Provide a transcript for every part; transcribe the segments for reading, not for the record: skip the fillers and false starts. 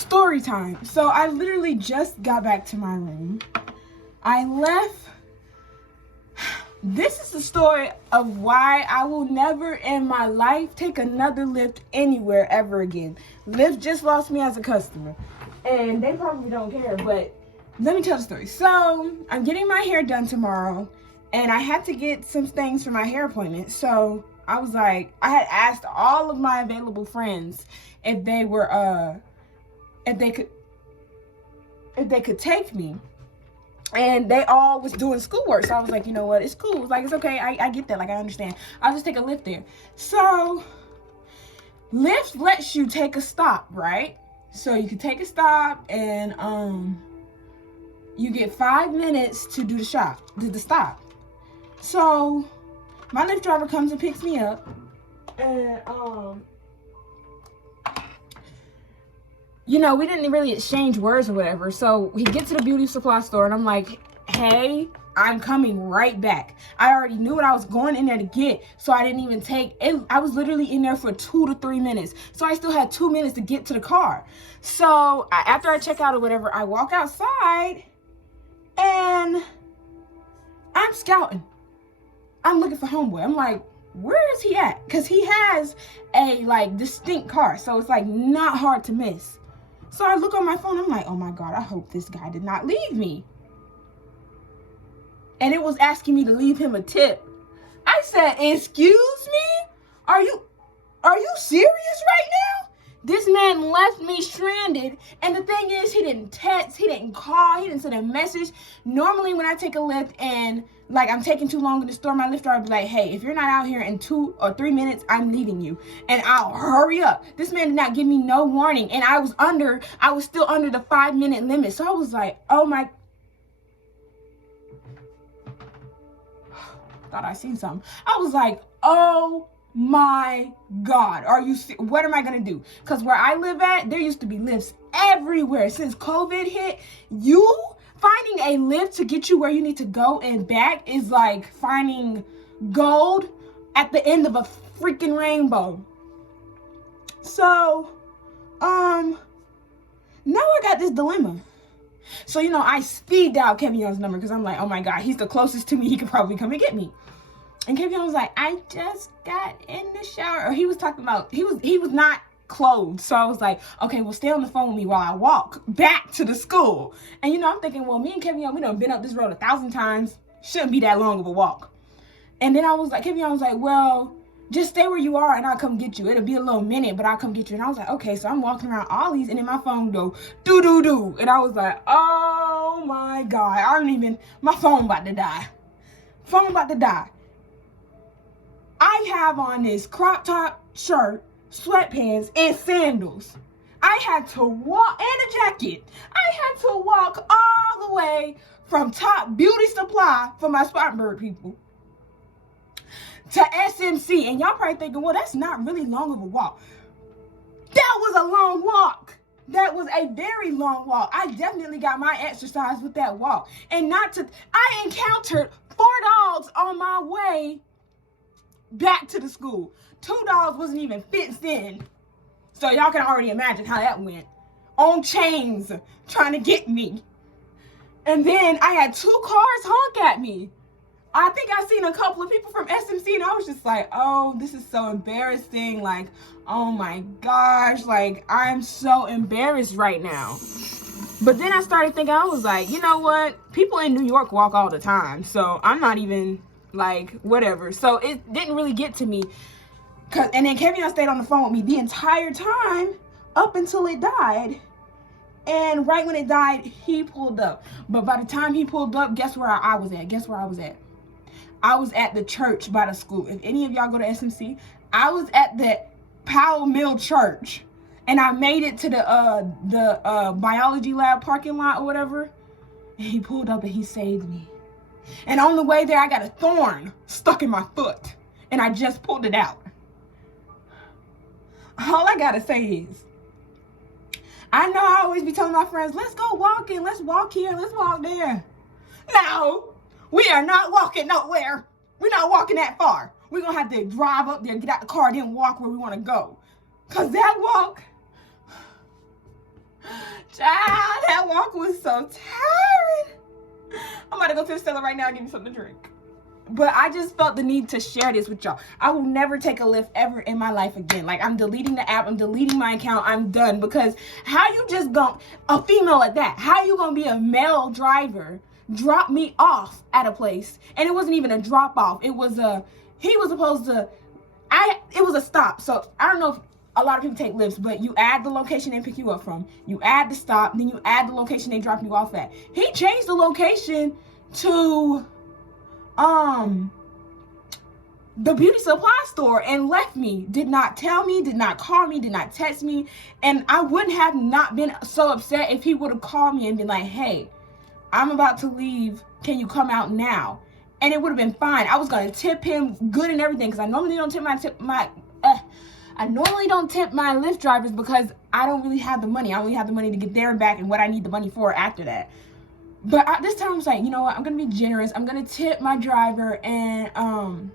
Story time. So I literally just got back to my room. I left. This is the story of why I will never in my life take another Lyft anywhere ever again. Lyft just lost me as a customer. And they probably don't care, but let me tell the story. So I'm getting my hair done tomorrow, and I had to get some things for my hair appointment. So I was like, I had asked all of my available friends if they were if they could take me, and they all was doing schoolwork. So I was like, you know what, it's cool. It's like, it's okay. I get that. Like, I understand. I'll just take a Lyft there. So Lyft lets you take a stop, right? So you can take a stop, and you get 5 minutes to do the stop. So my Lyft driver comes and picks me up, and you know, we didn't really exchange words or whatever. So he gets to the beauty supply store, and I'm like, hey, I'm coming right back. I already knew what I was going in there to get, so I didn't even take it. I was literally in there for 2 to 3 minutes. So I still had 2 minutes to get to the car. So after I check out or whatever, I walk outside, and I'm scouting. I'm looking for homeboy. I'm like, where is he at? Because he has a like distinct car, so it's like not hard to miss. So I look on my phone. I'm like, oh my God, I hope this guy did not leave me. And it was asking me to leave him a tip. I said, excuse me? Are you serious right now? This man left me stranded. And the thing is, he didn't text, he didn't call, he didn't send a message. Normally when I take a Lyft and like I'm taking too long in the store, my Lyft driver be like, hey, if you're not out here in 2 or 3 minutes, I'm leaving you. And I'll hurry up. This man did not give me no warning. And I was still under the 5-minute limit. So I was like, oh my, thought I seen something. I was like, oh my God, what am I gonna do? Because where I live at, there used to be Lyfts everywhere. Since COVID hit, finding a Lyft to get you where you need to go and back is like finding gold at the end of a freaking rainbow. So, now I got this dilemma. So, you know, I speed dial Kevin Young's number because I'm like, oh my God, he's the closest to me. He could probably come and get me. And Kevin Young was like, I just got in the shower. Or he was talking about, he was not clothed. So I was like, okay, well, stay on the phone with me while I walk back to the school. And, you know, I'm thinking, well, me and Kevin Young, we done been up this road 1,000 times. Shouldn't be that long of a walk. And then I was like, Kevin Young was like, well, just stay where you are and I'll come get you. It'll be a little minute, but I'll come get you. And I was like, okay. So I'm walking around Ollie's, and then my phone go do. And I was like, oh my God, my phone about to die. I have on this crop top shirt, sweatpants, and sandals. I had to walk, and a jacket. I had to walk all the way from Top Beauty Supply for my Spartanburg people to SMC. And y'all probably thinking, well, that's not really long of a walk. That was a long walk. That was a very long walk. I definitely got my exercise with that walk. And I encountered 4 dogs on my way back to the school. 2 dogs wasn't even fenced in. So y'all can already imagine how that went. On chains, trying to get me. And then I had 2 cars honk at me. I think I seen a couple of people from SMC, and I was just like, oh, this is so embarrassing. Like, oh my gosh, like, I'm so embarrassed right now. But then I started thinking, I was like, you know what? People in New York walk all the time, so I'm not even, like, whatever. So it didn't really get to me. And then Kevin stayed on the phone with me the entire time up until it died. And right when it died, he pulled up. But by the time he pulled up, guess where I was at? I was at the church by the school. If any of y'all go to SMC, I was at the Powell Mill Church. And I made it to the biology lab parking lot or whatever. And he pulled up and he saved me. And on the way there, I got a thorn stuck in my foot. And I just pulled it out. All I gotta say is, I know I always be telling my friends, let's go walking, let's walk here, let's walk there. No, we are not walking nowhere. We're not walking that far. We're gonna have to drive up there, get out the car, then walk where we wanna go. Cause that walk, Child, that walk was so tiring. I'm about to go to the cellar right now and give me something to drink. But I just felt the need to share this with y'all. I will never take a Lyft ever in my life again. Like, I'm deleting the app. I'm deleting my account. I'm done. Because how you just a female at that, how you gonna be a male driver, drop me off at a place? And it wasn't even a drop off. It was he was supposed to, it was a stop. So I don't know if a lot of people take Lyfts, but you add the location they pick you up from. You add the stop, then you add the location they drop you off at. He changed the location to the beauty supply store and left me. Did not tell me, did not call me, did not text me. And I wouldn't have not been so upset if he would have called me and been like, hey, I'm about to leave. Can you come out now? And it would have been fine. I was going to tip him good and everything, because I normally don't tip I normally don't tip my Lyft drivers because I don't really have the money. I only have the money to get there and back and what I need the money for after that. But this time I was like, you know what? I'm going to be generous. I'm going to tip my driver. And,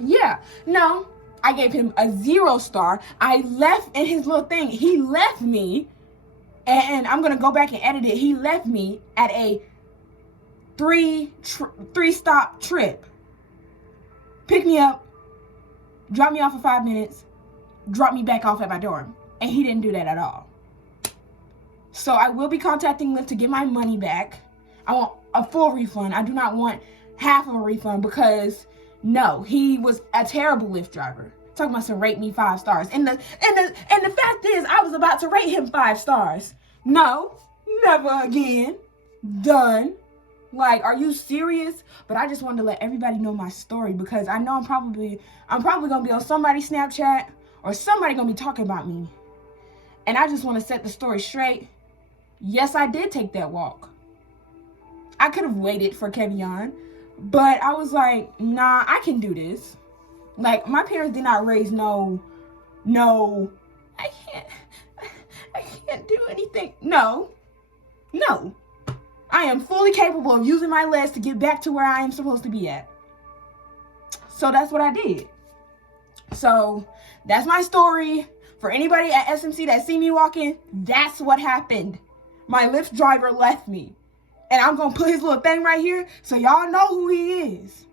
yeah. No, I gave him a 0 star. I left in his little thing. He left me. And I'm going to go back and edit it. He left me at a 3-stop trip. Pick me up. Drop me off for 5 minutes. Drop me back off at my dorm. And he didn't do that at all. So I will be contacting Lyft to get my money back. I want a full refund. I do not want half of a refund because no, he was a terrible Lyft driver. Talking about some rate me 5 stars. And the fact is, I was about to rate him 5 stars. No, never again. Done. Like, are you serious? But I just wanted to let everybody know my story because I know I'm probably gonna be on somebody's Snapchat or somebody gonna be talking about me. And I just want to set the story straight. Yes, I did take that walk. I could have waited for Kevion, but I was like, nah, I can do this. Like, my parents did not raise no, I can't do anything. No. I am fully capable of using my legs to get back to where I am supposed to be at. So that's what I did. So that's my story. For anybody at SMC that see me walking, that's what happened. My Lyft driver left me. And I'm going to put his little thing right here so y'all know who he is.